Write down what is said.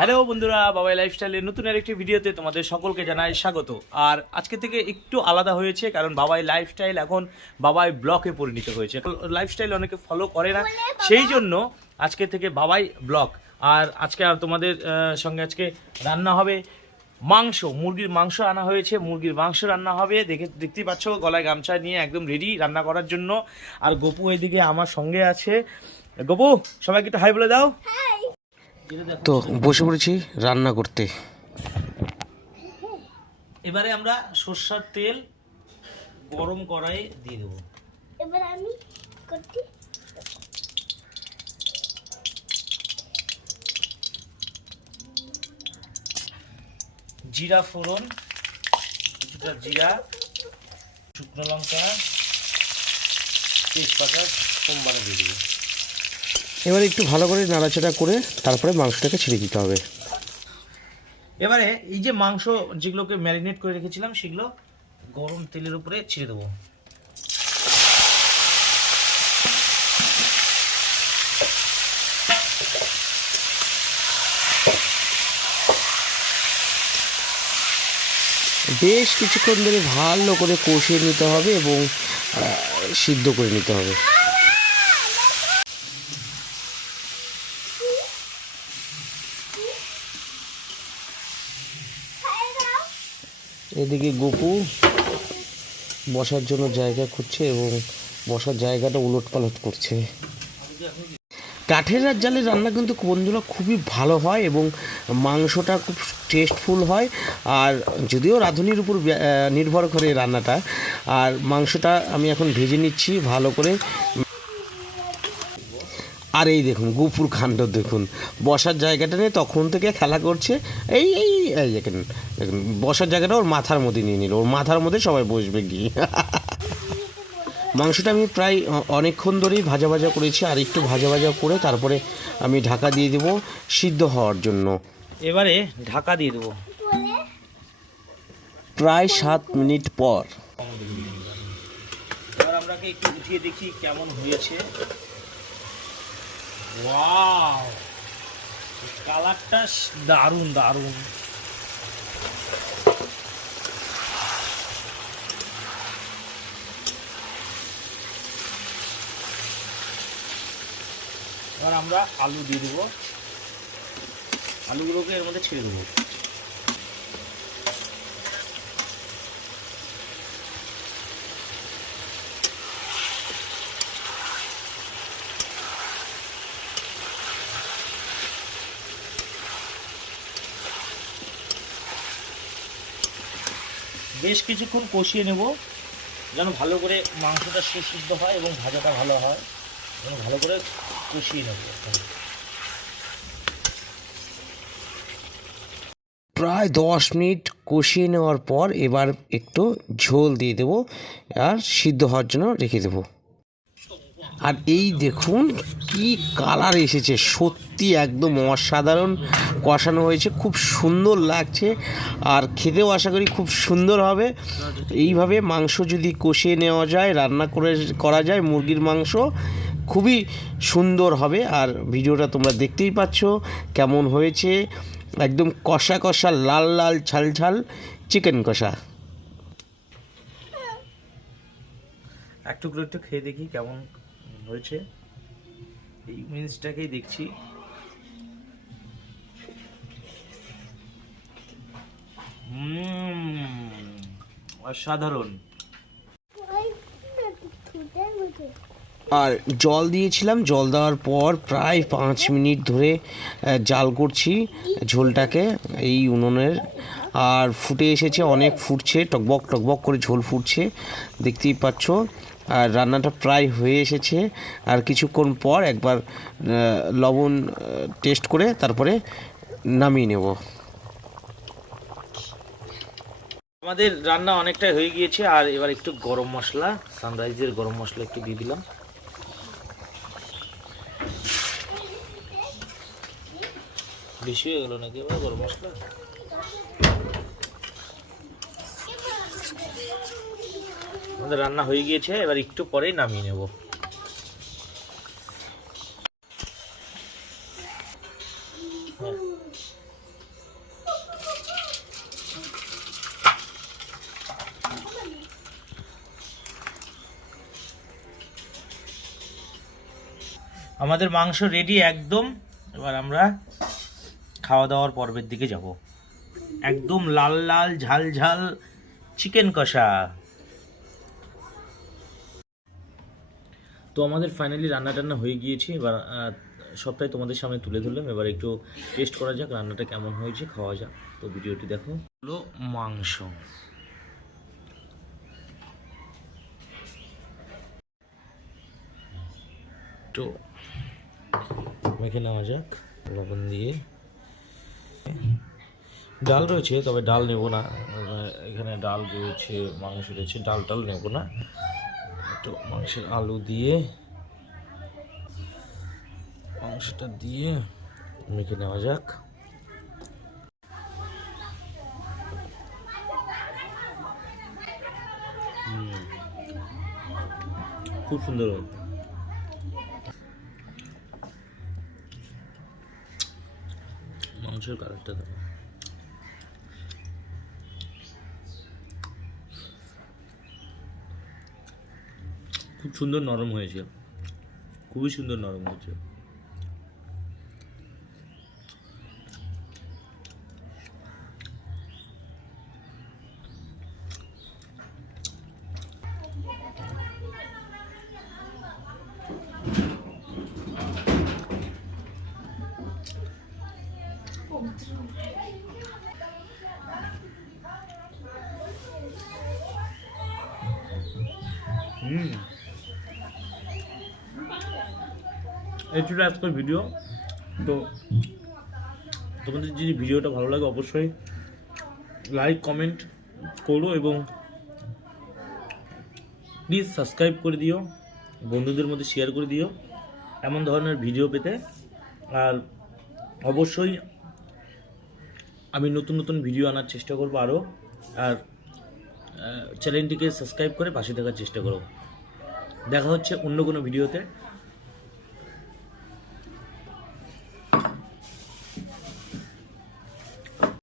Hello বন্ধুরা বাবাই লাইফস্টাইলের নতুন আরেকটি ভিডিওতে তোমাদের সকলকে জানাই স্বাগত। আর আজকে থেকে একটু আলাদা হয়েছে কারণ বাবাই লাইফস্টাইল এখন বাবাই ব্লকে পরিণত হয়েছে। লাইফস্টাইল অনেকে ফলো করে না সেই জন্য আজকে থেকে বাবাই ব্লক আর আজকে আর তোমাদের সঙ্গে আজকে রান্না হবে মাংস। মুরগির মাংস আনা হয়েছে মুরগির মাংস রান্না হবে। দেখে দেখতেই পাচ্ছ গলায় গামছা নিয়ে একদম রেডি রান্না করার জন্য। আর গপু এদিকে আমার সঙ্গে আছে। গপু সবাইকে একটু হাই বলে দাও। তো বসে পড়েছি রান্না করতে। এবারে আমরা সর্ষার তেল গরম কড়াই দিয়ে দেবো। এবার আমি করছি। জিরা ফোড়ন কিছুটা জিরা শুকনো লঙ্কা তেজপাতা সোমবারে দিয়ে দেবো। এবার একটু ভালো করে নাড়াচাড়া করে তারপরে মাংসটাকে ছেড়ে দিতে হবে। এবারে এই যে মাংস যেগুলোকে ম্যারিনেট করে রেখেছিলাম সেগুলো গরম তেলের উপরে ছেড়ে দেবো। বেশ কিছুক্ষণ ধরে ভালো করে কষিয়ে নিতে হবে এবং সিদ্ধ করে নিতে হবে। এদিকে গোপু বসার জন্য জায়গা খুঁজছে এবং বসার জায়গাটা উলট পালট করছে। কাঠের জালে রান্না কিন্তু বন্ধুরা খুবই ভালো হয় এবং মাংসটা খুব টেস্টফুল হয়। আর যদিও রাঁধুনির উপর নির্ভর করে রান্নাটা, আর মাংসটা আমি এখন ভেজে নিচ্ছি ভালো করে। আর এই দেখুন গুপুর কাণ্ড দেখুন। বসার জায়গাটা নিয়ে তখন থেকে খেলা করছে। এই এই দেখেন দেখুন বসার জায়গাটা ওর মাথার মধ্যে নিয়ে নিল। ওর মাথার মধ্যে সবাই বসবে গিয়ে। মাংসটা আমি প্রায় অনেকক্ষণ ধরেই ভাজা ভাজা করেছি আর একটু ভাজা ভাজা করে তারপরে আমি ঢাকা দিয়ে দেবো সিদ্ধ হওয়ার জন্য। এবারে ঢাকা দিয়ে দেবো। প্রায় সাত মিনিট পর। এবার আমরা একটু উঠিয়ে দেখি কেমন হয়েছে। ওয়াও কালারটা দারুণ দারুণ। এবার আমরা আলু দিয়ে দেবো। আলুগুলোকে এর মধ্যে ছেড়ে দেবো। বেশ কিছুক্ষণ কষিয়ে নেব, যেন ভালো করে মাংসটা সুসিদ্ধ হয় এবং ভাজাটা ভালো হয়। যেন ভালো করে কষিয়ে নেব প্রায় দশ মিনিট কষিয়ে নেওয়ার পর এবার একটু ঝোল দিয়ে দেবো আর সিদ্ধ হওয়ার জন্য রেখে দেবো। আর এই দেখুন কি কালার এসেছে। সত্যি একদম অসাধারণ। কষানো হয়েছে, খুব সুন্দর লাগছে আর খেতেও আশা করি খুব সুন্দর হবে। এইভাবে মাংস যদি কষিয়ে নেওয়া যায়, রান্না করে করা যায়, মুরগির মাংস, খুবই সুন্দর হবে। আর ভিডিওটা তোমরা দেখতেই পাচ্ছ কেমন হয়েছে। একদম কষা কষা, লাল লাল, ঝাল ঝাল চিকেন কষা। এক টুকরো একটু খেয়ে দেখি কেমন হয়েছে। এই মিন্সটাকেই দেখছি। অসাধারণ। আর জল দিয়েছিলাম, জল দেওয়ার পর প্রায় পাঁচ মিনিট ধরে জাল করছি ঝোলটাকে, এই উনুনের। আর ফুটে এসেছে, অনেক ফুটছে, টকবক টকবক করে ঝোল ফুটছে, দেখতেই পাচ্ছ। আর রান্নাটা প্রায় হয়ে এসেছে। আর কিছুক্ষণ পর একবার লবণ টেস্ট করে তারপরে নামিয়ে নেব। আমাদের রান্না অনেকটাই হয়ে গিয়েছে, আর এবার একটু গরম মশলা সানরাইজের গরম মশলা একটু দিয়ে দিলাম। বেশি হয়ে গেল নাকি এবার গরম মশলা? আমাদের রান্না হয়ে গিয়েছে, এবার একটু পরেই নামিয়ে নেব। আমাদের মাংস রেডি একদম। এবার আমরা খাওয়া দাওয়ার পর্বের দিকে যাব। একদম লাল লাল ঝাল ঝাল চিকেন কষা। তো আমাদের ফাইনালি রান্না টান্না হয়ে গিয়েছে। এবার সবটাই তোমাদের সামনে তুলে ধরলাম। এবার একটু টেস্ট করা যাক রান্নাটা কেমন হয়েছে খাওয়া যাক। তো ভিডিওটি দেখো। হলো মাংস। তো মেখে নেওয়া যাক লবণ দিয়ে। ডাল রয়েছে তবে ডাল নেব না। এখানে ডাল রয়েছে মাংস রয়েছে ডাল টাল নেব না। তো মাংসের আলু দিয়ে মাংসটা দিয়ে মেখে নেওয়া যাক। খুব সুন্দর মাংসের কালারটা দেখো খুব সুন্দর নরম হয়েছে খুবই সুন্দর নরম হয়েছে হুম এই ছিল আজকের ভিডিও তো তোমাদের যদি ভিডিওটা ভালো লাগে অবশ্যই লাইক কমেন্ট করো এবং প্লিজ সাবস্ক্রাইব করে দিও, বন্ধুদের মধ্যে শেয়ার করে দিও, এমন ধরনের ভিডিও পেতে। আর অবশ্যই আমি নতুন নতুন ভিডিও আনার চেষ্টা করব আরও আর চ্যানেলটিকে সাবস্ক্রাইব করে পাশে থাকার চেষ্টা করো। দেখা হচ্ছে অন্য কোনো ভিডিওতে